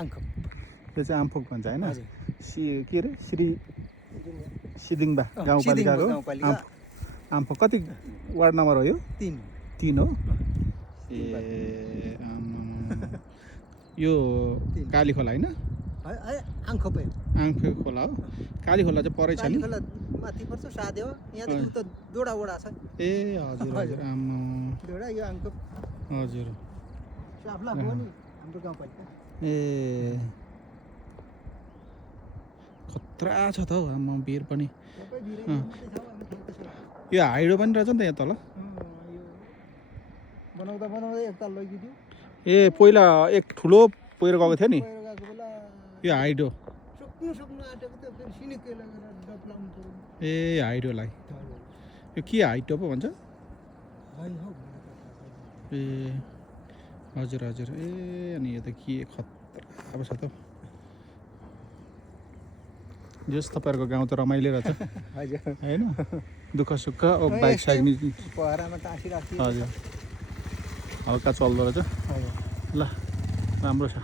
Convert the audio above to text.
आङ्खो यो चाहिँ आम्फोक भन्छ होइन हजुर के अरे श्री सिदिङबा गाउँपालिकाको गाउँपालिका आम्फोक कति वार्ड नम्बर हो यो 3 हो ए यो काली खोला होइन आङ्खो पे आङफे खोला हो काली खोला चाहिँ परै छ नि खोला माथि पर्छ साधे हो यहाँदेखि उता दोडा वडा छ ए हजुर हजुर आम्मा दोडा यो आङ्खो हजुर साफला हो नि हाम्रो गाउँपालिका ए खतरा छ त हौ आम्मा भिर पनि सबै भिरै मात्रै छ अब ठाउँ यो हाइडो पनि रहेछ नि त यहाँ तल यो बनाउँदा बनाउँदै एकताल लगिदियो ए पहिला एक ठुलो पहिरो गएको थियो नि गएर गएको बेला यो हाइडो सक्नु आँटेको त्यो फेरि सिनिकै लगेर डप्लाउनु पर्यो ए हाइडोलाई यो के हाइटो पो भन्छ ए हजुर हजुर ए अनि यो त के खतरा अब छ त जस तपाईँहरूको गाउँ त रमाइलो रहेछ हजुर होइन दुःख सुख बाइक साइक पहरामा टाँसिराख्यो हजुर हल्का चल्दो रहेछ हजुर ल राम्रो छ